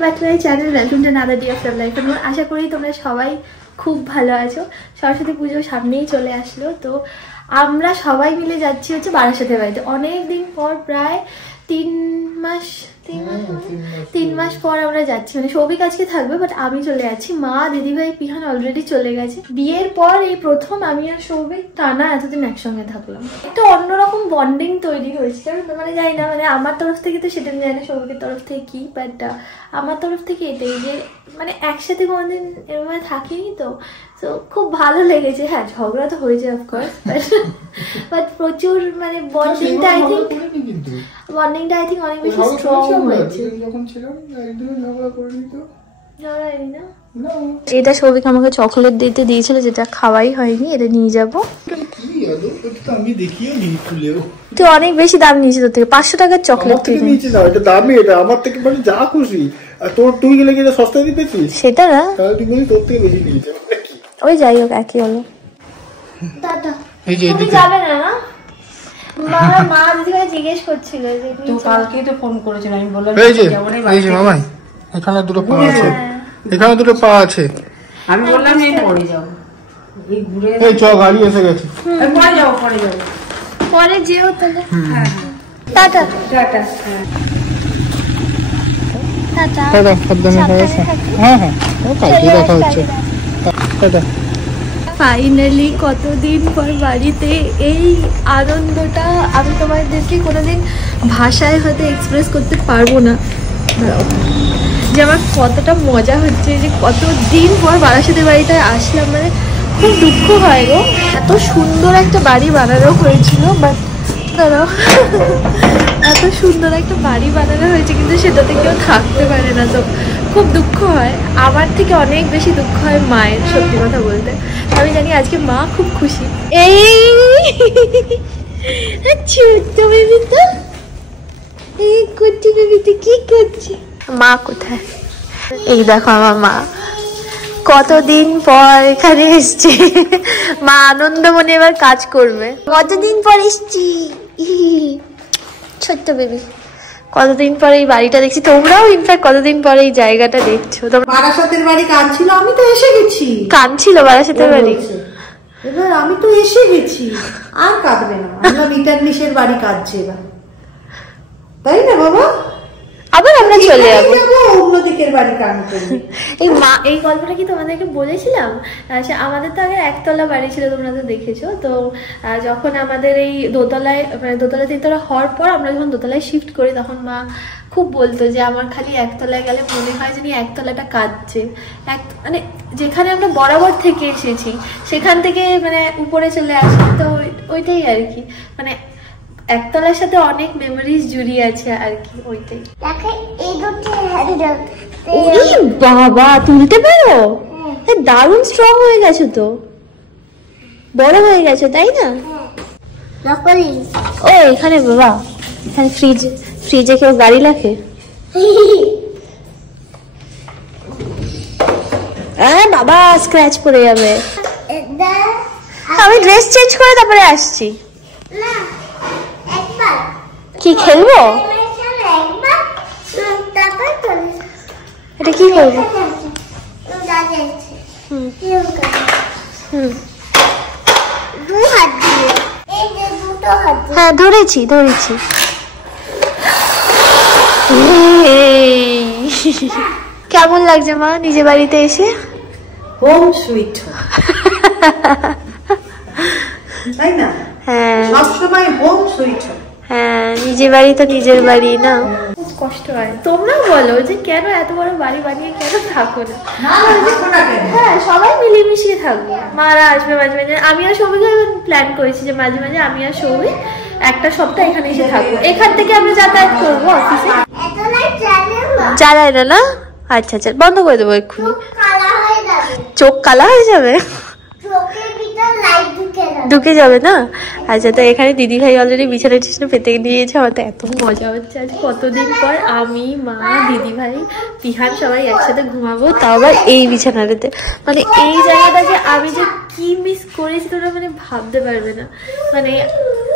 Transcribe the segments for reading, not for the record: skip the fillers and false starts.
Welcome back to my channel, welcome to another day of life. আশা করি তোমরা সবাই খুব ভালো আছো। সরস্বতী পুজো সামনেই চলে আসলো, তো আমরা সবাই মিলে যাচ্ছি হচ্ছে বারাসাতের বাড়িতে। অনেক দিন পর, প্রায় 3 মাস পর আমরা যাচ্ছি। মানে সৌভিক আজকে থাকবে, বাট আমি চলে যাচ্ছি। মা, দিদিভাই, পিহান অলরেডি চলে গেছে। বিয়ের পর এই প্রথম আমি আর সৌভিক টানা এতদিন একসঙ্গে থাকলাম। একটা অন্যরকম বন্ডিং তৈরি হয়েছে, মানে জানি না, মানে আমার তরফ থেকে তো সেটা জানি না সৌভিকের তরফ থেকে কি, বাট আমার তরফ থেকে এটাই যে মানে একসাথে কোনোদিন এরকম থাকিনি, তো তো খুব ভালো লেগেছে। হ্যাঁ, ঝগড়া তো হয়েছে অফকোর্স, বাট প্রচুর মানে বন্ডিংটা আই থিঙ্ক অনেক বেশি স্ট্রং হয়েছে। এটা সৌভিক আমাকে চকলেট দিতে দিয়েছিল, যেটা খাওয়াই হয়নি, এটা নিয়ে যাবো। তুই অনেক বেশি দাম নিয়েছিস তোর থেকে, 500 টাকার চকলেট কিনেছিস। এটা দামি, এটা আমার থেকে মানে যা খুশি। আর তোর তুই গেলে কি সস্তা দিয়ে পেয়েছিস সেটা না, তাহলে তুই বলি তোর থেকে বেশি নিয়েছিস। ওই যাই হোক, একই হলো। দাদা তুমি যাবে না? না মা দিদিকে জিজ্ঞেস করছিল যে তুই কালকেই তো ফোন করেছিল, আমি বললাম এই যে মামা এখানে দুটো পা আছে, এখানে দুটো পা আছে, আমি বললাম এই পড়ে যাও, এই ঘুরে এই চ গাড়ি এসে গেছে, পড়ে যাও পরে যেও তাহলে। হ্যাঁ টাটা টাটা টাটা টাটা সাবধানে থাকো। হ্যাঁ হ্যাঁ, কালকে দেখা হচ্ছে। টাটা। ফাইনালি কতদিন পর বাড়িতে, এই আনন্দটা আমি তোমাদেরকে কোনোদিন ভাষায় হয়তো এক্সপ্রেস করতে পারবো না, যে আমার কতটা মজা হচ্ছে যে কতদিন পর বারাসাতের বাড়িতে আসলাম। মানে খুব দুঃখ হয় গো, এত সুন্দর একটা বাড়ি বানানো হয়েছিল, বাট ধরো এত সুন্দর একটা বাড়ি বানানো হয়েছে কিন্তু সেটাতে কেউ থাকতে পারে না, তো খুব দুঃখ হয়। আমার থেকে অনেক বেশি দুঃখ হয় মায়ের, সত্যি কথা বলতে। আমি জানি আজকে মা খুব খুশি। এই ছোট্ট বেবিটা, এই কুটি বেবিটা কি করছে? মা কোথায়? এই দেখো আমার মা কতদিন পর এখানে এসছে। মা আনন্দ মনে এবার কাজ করবে। কতদিন পর এসছি, ছোট্ট বেবি। কতদিন পরে এই বাড়িটা দেখছি, তোমরাও ইনফ্যাক্ট কতদিন পরে এই জায়গাটা দেখছো। বারাসাতের বাড়ি কাঁদছিল, আমি তো এসে গেছি। কাঁদছিল বারাসাতের বাড়ি, এবার আমি তো এসে গেছি, আর কাঁদবে না। আমরা রিটার্নিসের বাড়ি কাঁদছে এবার, তাই না বাবা? আবার আমরা চলে যাবো অন্যদিকের বাড়ি কাঁদতে। এই মা, এই গল্পটা কি তোমাদেরকে বলেছিলাম? আমাদের তো আগে একতলা বাড়ি ছিল, তোমরা তো দেখেছো। তো যখন আমাদের এই দোতলায়, মানে দোতলা তিনতলা হওয়ার পর আমরা যখন দোতলায় শিফট করি, তখন মা খুব বলতো যে আমার খালি একতলায় গেলে মনে হয় যে একতলাটা কাঁদছে। মানে যেখানে আমরা বরাবর থেকে এসেছি সেখান থেকে মানে উপরে চলে আসি, তো ওইটাই আর কি। মানে একতলার সাথে অনেক মেমোরিজ জড়িয়ে আছে আর কি, ওইটাই। বাবা তুলতে পারো? দারুণ স্ট্রং হয়ে গেছো তো, বড় হয়ে গেছো তাই না? ও এখানে বাবা, এখানে ফ্রিজে কেউ গাড়ি রাখে? বাবা স্ক্র্যাচ পড়ে যাবে। আমি ড্রেস চেঞ্জ করে তারপরে আসছি। কি খেলবো? এটা কি করবো? হ্যাঁ ধরেছি। কেমন লাগছে মা নিজে বাড়িতে এসে? হোম সুইট তাই না? হ্যাঁ, সবসময় হোম সুইট। হ্যাঁ, নিজের বাড়ি তো নিজের বাড়ি না। খুব কষ্ট হয়। তোমরা বলো যে কেন এত বড় বাড়ি বানিয়ে কেন থাকো না? হ্যাঁ, সবাই মিলেমিশিয়ে থাকবো। মারা আসবে মাঝে মাঝে। আমি আর সৌভিক প্ল্যান করেছি যে মাঝে মাঝে আমি আর সৌভিক একটা সপ্তাহ এখানে এসে থাকবো। এখান থেকে আমরা যাতায়াত করবো অফিসে। চালায় না? আচ্ছা আচ্ছা, বন্ধ করে দেবো এক্ষুনি। চোখ কালা হয়ে যাবে, ঢুকে যাবে না? আচ্ছা, তো এখানে দিদি ভাই অলরেডি বিছানা টিছানা পেতে নিয়েছে। আমার তো এত মজা হচ্ছে, আজ কতদিন পর আমি, মা, দিদি ভাই, পিহান সবাই একসাথে ঘুমাবো, তাও আবার এই বিছানাটাতে। মানে এই জায়গাটাকে আমি যে কি মিস করেছি তোমরা মানে ভাবতে পারবে না। মানে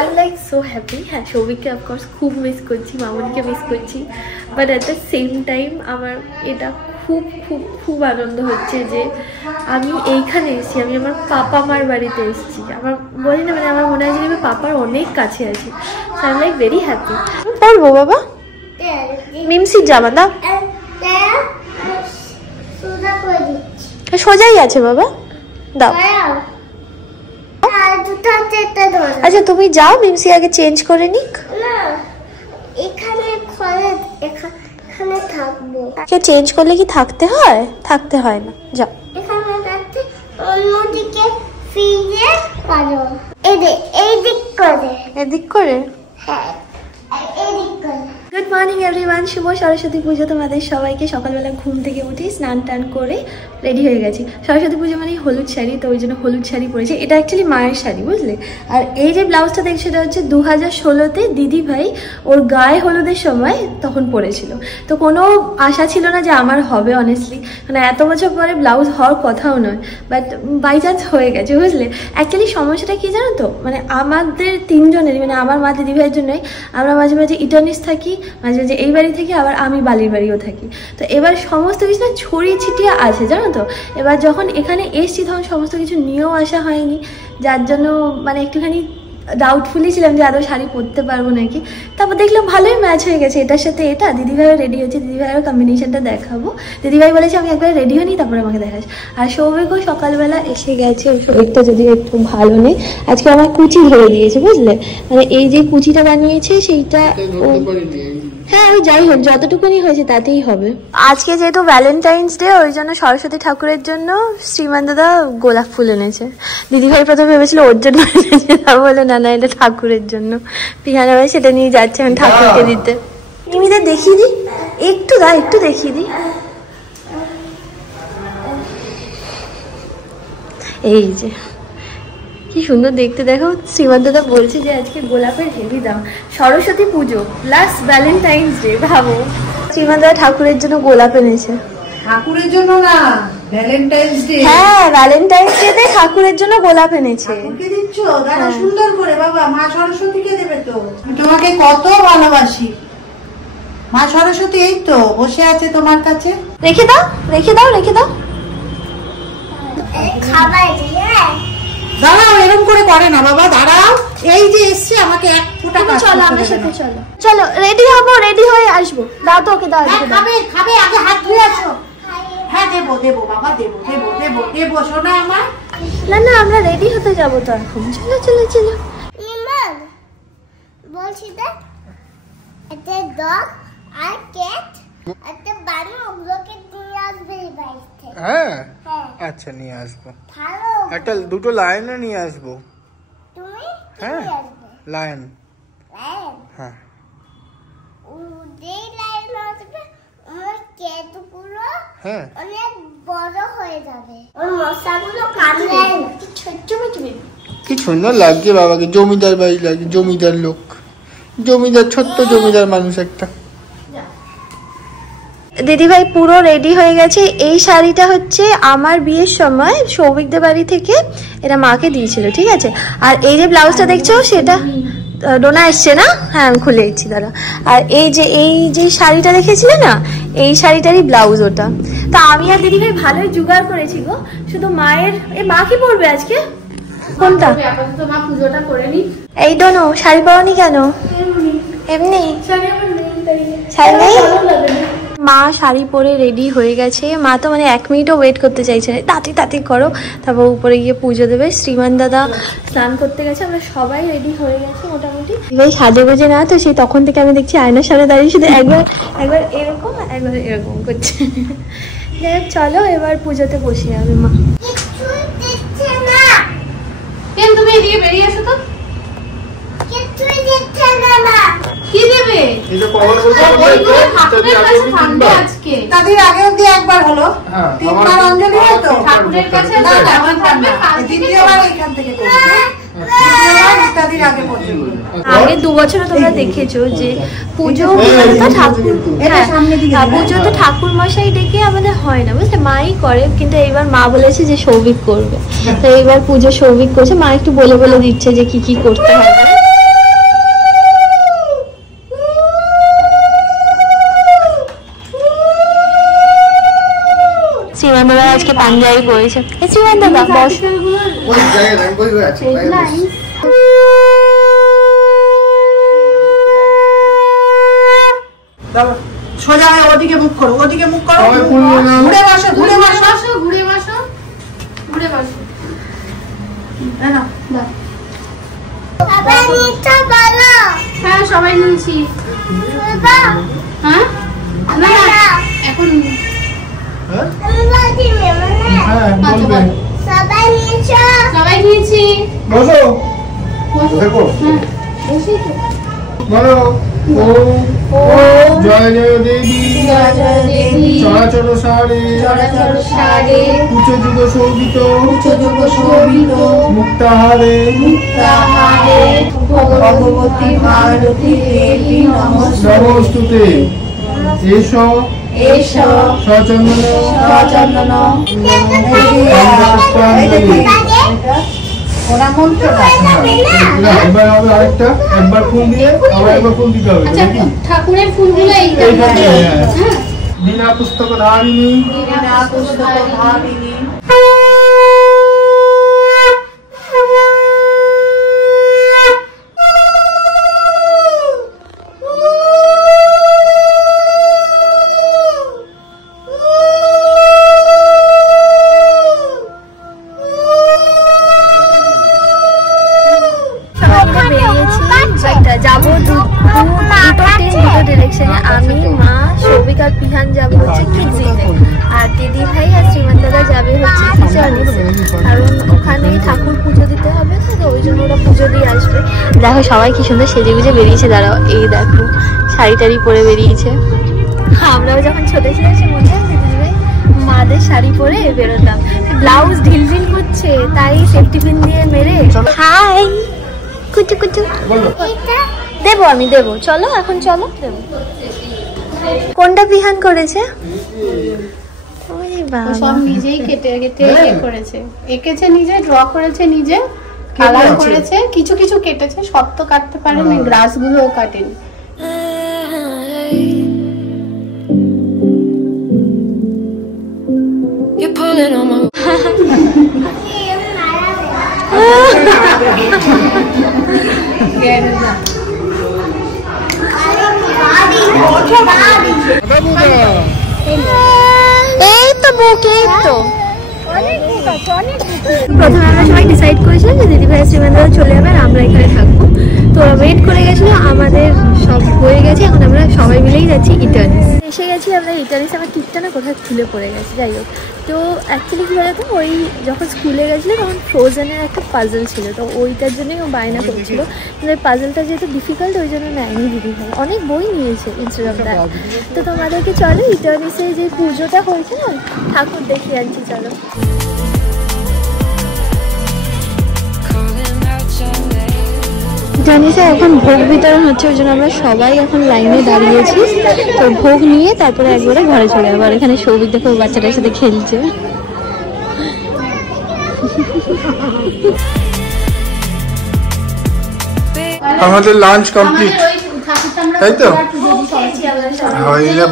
আই লাইক সো হ্যাপি। হ্যাঁ, সৌভিককে অফকোর্স খুব মিস করছি, মামুনিকে মিস করছি, but at the same time আমার এটা খুব খুব খুব আনন্দ হচ্ছে যে আমি এইখানে এসেছি, আমি আমার পাপা মার বাড়িতে এসেছি। আমার বলি না, মানে আমার মনে হয় যে আমি পাপার অনেক কাছে আছি। So I am like very happy. পড়বো বাবা মিমসির জামা দাও, সোজাই আছে বাবা, দাও। আচ্ছা তুমি যাও, মিমসি আগে চেঞ্জ করে নিক। চেঞ্জ করলে কি থাকতে হয়? থাকতে হয় না, যাও। এদিক করে। গুড মর্নিং এভরিওয়ান, শুভ সরস্বতী পুজো তোমাদের সবাইকে। সকালবেলা ঘুম থেকে উঠে স্নান টান করে রেডি হয়ে গেছি। সরস্বতী পুজো মানে হলুদ শাড়ি, তো ওই জন্য হলুদ শাড়ি পরেছি। এটা অ্যাকচুয়ালি মায়ের শাড়ি, বুঝলে। আর এই যে ব্লাউজটা দেখছো, এটা হচ্ছে 2016-তে দিদি ভাই ওর গায়ে হলুদের সময় তখন পরেছিল। তো কোনো আশা ছিল না যে আমার হবে, অনেস্টলি, মানে এত বছর পরে ব্লাউজ হওয়ার কথাও নয়, বাট বাই চান্স হয়ে গেছে, বুঝলে। অ্যাকচুয়ালি সমস্যাটা কি জানো তো, মানে আমাদের তিনজনেরই, মানে আমার মা দিদি ভাইয়ের জন্যই আমরা মাঝে মাঝে ইটার্নিস থাকি, মাঝে মাঝে এই বাড়ি থেকে, আবার আমি বালির বাড়িও থাকি। তো এবার সমস্ত কিছু না ছড়িয়ে ছিটিয়ে আছে, জানো তো। এবার যখন এখানে এসছি তখন সমস্ত কিছু নিয়েও আসা হয়নি, যার জন্য মানে একটুখানি ডাউটফুলি ছিলাম যে আদৌ শাড়ি পরতে পারবো নাকি। তারপর দেখলাম ভালোই ম্যাচ হয়ে গেছে এটার সাথে এটা। দিদিভাইও রেডি হচ্ছে, দিদিভাইয়ের কম্বিনেশনটা দেখাবো। দিদিভাই বলেছে আমি একবার রেডি হই নি, তারপরে আমাকে দেখাস। আর সৌভিকও সকালবেলা এসে গেছে। সৌভিকটা যদিও একটু ভালো নেই, আজকে আমার কুচি ধরে দিয়েছে, বুঝলে। মানে এই যে কুচিটা বানিয়েছে সেইটা, হ্যাঁ ওই যাই হোক যতটুকুনি হয়েছে তাতেই হবে। আজকে যেহেতু ভ্যালেন্টাইন্স ডে, ওই জন্য সরস্বতী ঠাকুরের জন্য শ্রীমান দাদা গোলাপ ফুল এনেছে। দিদিভাই প্রথমে ভেবেছিল ওর জন্য এনেছে, তা বলে না না এটা ঠাকুরের জন্য। পিহানা ভাই সেটা নিয়ে যাচ্ছে আমি ঠাকুরকে দিতে। মিমিদের দেখিয়ে দিই একটু, একটু দেখিয়ে দিই। এই যে কি সুন্দর দেখতে, দেখো। শ্রীমান দাদা বলছে যে আজকে গোলাপের হেভি দাম। সরস্বতী পুজো প্লাস ভ্যালেন্টাইন্স ডে, ভাবো। শ্রীমান দাদা ঠাকুরের জন্য গোলাপ এনেছে। ঠাকুরের জন্য না, ভ্যালেন্টাইন্স ডে। হ্যাঁ, ভ্যালেন্টাইন্স ডে তে ঠাকুরের জন্য গোলাপ এনেছে। ঠাকুরকে দিচ্ছ? দাদা সুন্দর করে, বাবা মা সরস্বতীকে দেবে তো। আমি তোমাকে কত ভালোবাসি। মা সরস্বতী এই তো বসে আছে তোমার কাছে। রেখে দাও, রেখে দাও, রেখে দাও। দাঁড়াও, এরকম করে করে না বাবা, দাঁড়াও। এই যে এসছে, আমাকে এক ফোঁটা চলো আমার সাথে, চলো চলো রেডি হবো, রেডি হয়ে আসবো। দাও তো ওকে, দাও। খাবে খাবে, আগে হাত ধুয়ে আসো। হ্যাঁ দেবো দেবো বাবা, দেবো দেবো দেবো দেবো সোনা আমার। না না, আমরা রেডি হতে যাবো তো এখন। চলো চলো চলো। বলছি দেখ, একটা ডগ আর ক্যাট একটা বানর, ওগুলোকে নিয়ে আসবে এই বাড়িতে। হ্যাঁ আচ্ছা নিয়ে আসবো। ভালো, একটা দুটো লায়নও নিয়ে আসবো। তুমি হ্যাঁ লায়ন। লায়ন? হ্যাঁ। যেই লায়ন আসবে ওর ক্যাটগুলো হ্যাঁ অনেক বড় হয়ে যাবে, ওর মশাগুলো কামড়ে। ছোট্ট ছোট্ট কি সুন্দর লাগছে বাবাকে, জমিদার বাড়ি লাগে, জমিদার লোক, জমিদার, ছোট্ট জমিদার মানুষ একটা। দিদিভাই পুরো রেডি হয়ে গেছে। এই শাড়িটা হচ্ছে আমার বিয়ের সময় সৌভিকদের বাড়ি থেকে এটা মাকে দিয়েছিল, ঠিক আছে। আর এই যে ব্লাউজটা দেখছো সেটা ডোনা এসছে না, হ্যাঁ আমি খুলে দিচ্ছি দাঁড়া। আর এই যে শাড়িটা দেখেছিলে না, এই শাড়িটারই ব্লাউজ ওটা। তা আমি আর দিদিভাই ভালোই জোগাড় করেছি গো। শুধু মায়ের, মা কি পরবে আজকে? কোনটা? মা পুজোটা করে নি। এই ডোনো শাড়ি পরনি কেন? এমনি শাড়ি নেই। মা শাড়ি পরে রেডি হয়ে গেছে। মা তো মানে 1 মিনিটও ওয়েট করতে চাইছে না, তাড়াতাড়ি করো। তারপর উপরে গিয়ে পুজো দেবে। শ্রীমান দাদা স্নান করতে গেছে, আমরা সবাই রেডি হয়ে গেছি মোটামুটি। এবার সাজে গোজে না, তো সেই তখন থেকে আমি দেখছি আয়নার সামনে দাঁড়িয়ে শুধু একবার এরকম একবার এরকম করছে। চলো এবার পুজোতে বসে যাবে মা। কেন তুমি এদিকে বেরিয়ে আসো তো। কিছুই দিচ্ছে না। কি দেবে? এটা কভার করতে ওইগুলো ঠাকুরের কাছে থাকবে আজকে। তাদের আগে অবধি একবার হলো, তিনবার অঞ্জলি হতো ঠাকুরের কাছে, না এখন থাকবে দ্বিতীয়বার এখান থেকে করবে। আগে 2 বছরে তোমরা দেখেছো যে পুজো ঠাকুর, পুজো তো ঠাকুর মশাই ডেকে আমাদের হয় না, বুঝলে, মাই করে। কিন্তু এইবার মা বলেছে যে সৌভিক করবে, তো এইবার পুজো সৌভিক করছে। মা একটু বলে বলে দিচ্ছে যে কি কি করতে হবে। শ্রীমান দাদা আজকে পাঞ্জাবি পরেছে। শ্রীমান দাদা বস। সোজা হয়ে ওদিকে মুখ করো, ওদিকে মুখ করো, ঘুরে বসো, ঘুরে বসো, ঘুরে বসো, ঘুরে বসো। হ্যাঁ সবাই নিয়েছি। হ্যাঁ এখন সবাই নিয়েছি। বসো বলো। জয় জয় দেবী চরাচর সারে উচ্চ যুগ শোভিত মুক্তাহারে ভগবতী ভারতী দেবী নমস্তুতে। এসো সচন্দন ওরা মন্ত্রটা এবার হবে আরেকটা, একবার ফুল দিয়ে আবার একবার ফুল দিতে হবে। ঠাকুরের ফুলগুলো বিনা পুস্তক ধারিণী যাবো দুটো ডিরেকশনে। আমি, মা, সৌভিক আর পিহান যাবো হচ্ছে কিডজিতে, আর দিদি ভাই আর শ্রীমান দাদা যাবে হচ্ছে খিচুড়িতে, কারণ ওখানে ঠাকুর পুজো দিতে হবে, তো ওই জন্য ওরা পুজো দিয়ে আসবে। দেখো সবাই কি সুন্দর সেজে গুজে বেরিয়েছে। দাঁড়াও, এই দেখো শাড়ি টাড়ি পরে বেরিয়েছে। আমরাও যখন ছোট ছিলাম সে মনে আছে দিদি ভাই মাদের শাড়ি পরে বেরোতাম, ব্লাউজ ঢিলঢিল করছে তাই সেফটি পিন দিয়ে মেরে। হাই কুচু কুচু দেবো, আমি দেবো, চলো এখন চলো দেবো। কোনটা বিহান করেছে? সব নিজেই কেটে কেটে করেছে, এঁকেছে নিজে, ড্র করেছে নিজে, কালার করেছে, কিছু কিছু কেটেছে, সব তো কাটতে পারেনি, গ্রাস গুলোও কাটেনি। এই তো বুক, এই তো প্রথমে আমরা সবাই ডিসাইড করেছিলাম যে দিদি ভাই শ্রীমান চলে যাবে আর আমরা এখানে থাকবো, তো ওরা ওয়েট করে গেছিলো। আমাদের সব হয়ে গেছে, এখন আমরা সবাই মিলেই যাচ্ছি ইটার্নিস। এসে গেছি আমরা ইটার্নিস। আমার টিপটা না কোথায় খুলে পড়ে গেছে, যাই হোক। তো অ্যাকচুয়ালি কী বলতো, ওই যখন স্কুলে গেছিলো তখন ফ্রোজেনের একটা পাজল ছিল, তো ওইটার জন্যই ও বায়না করছিল, কিন্তু ওই পাজলটা যেহেতু ডিফিকাল্ট ওই জন্য নেয়নি দিদি ভাই, অনেক বই নিয়েছে ইনস্টাগ্রামটা। তো তোমাদেরকে চলো ইটার্নিসে যে পুজোটা হয়েছে না, ঠাকুর দেখিয়ে আনছি, চলো। জানিস এখন ভোগ বিতরণ হচ্ছে, ওই জন্য আমরা সবাই এখন লাইনে দাঁড়িয়েছি। তো ভোগ নিয়ে তারপরে একবারে ঘরে চলে যাবো। আর এখানে সৌভিক দেখো বাচ্চাটার সাথে খেলছে। আমাদের লাঞ্চ কমপ্লিট, তাই তো?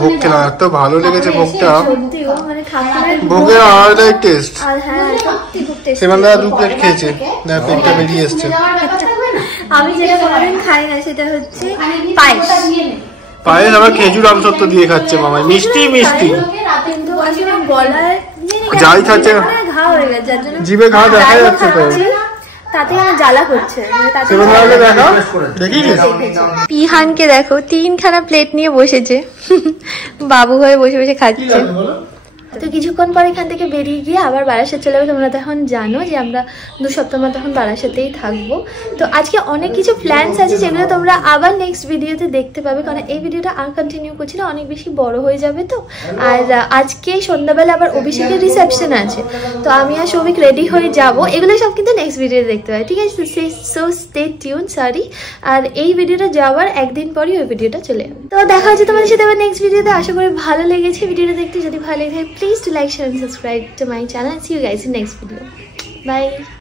ভোগ খেলাম, এত ভালো লেগেছে ভোগটা, ভোগের আলাদাই টেস্ট। শ্রীমান দাদা 2 প্লেট খেয়েছে, পেটটা বেরিয়ে এসছে। আমি যেটা কোনোদিন খাই না সেটা হচ্ছে পায়েস। পায়েস আবার খেজুর আমসত্ব দিয়ে খাচ্ছে মামাই, মিষ্টি মিষ্টি, কিন্তু আসলে গলায় যাই খাচ্ছে ঘা হয়ে গেছে, যার জন্য জিভে ঘা দেখা যাচ্ছে, তো তাতে আমার জ্বালা করছে। পিহানকে দেখো 3খানা প্লেট নিয়ে বসেছে, বাবু হয়ে বসে বসে খাচ্ছে। তো কিছুক্ষণ পর এখান থেকে বেরিয়ে গিয়ে আবার বারাসাত চলে যাবে। তোমরা তো এখন জানো যে আমরা 2 সপ্তাহ মতো এখন বারাসাতেই থাকবো। তো আজকে অনেক কিছু প্ল্যানস আছে যেগুলো তোমরা আবার নেক্সট ভিডিওতে দেখতে পাবে, কারণ এই ভিডিওটা আর কন্টিনিউ করছি না, অনেক বেশি বড় হয়ে যাবে। তো আর আজকে সন্ধ্যাবেলা আবার অভিষেকের রিসেপশন আছে, তো আমি আর সৌভিক রেডি হয়ে যাব, এগুলো সব কিন্তু নেক্সট ভিডিওতে দেখতে পাবে, ঠিক আছে? So stay tune, sorry. আর এই ভিডিওটা যাওয়ার একদিন পরই ওই ভিডিওটা চলে যাবে। তো দেখা হচ্ছে তোমাদের সাথে আবার নেক্সট ভিডিওতে। আশা করি ভালো লেগেছে ভিডিওটা দেখতে। যদি ভালো লেগে থাকে please to like, share and subscribe to my channel. See you guys in next video. Bye.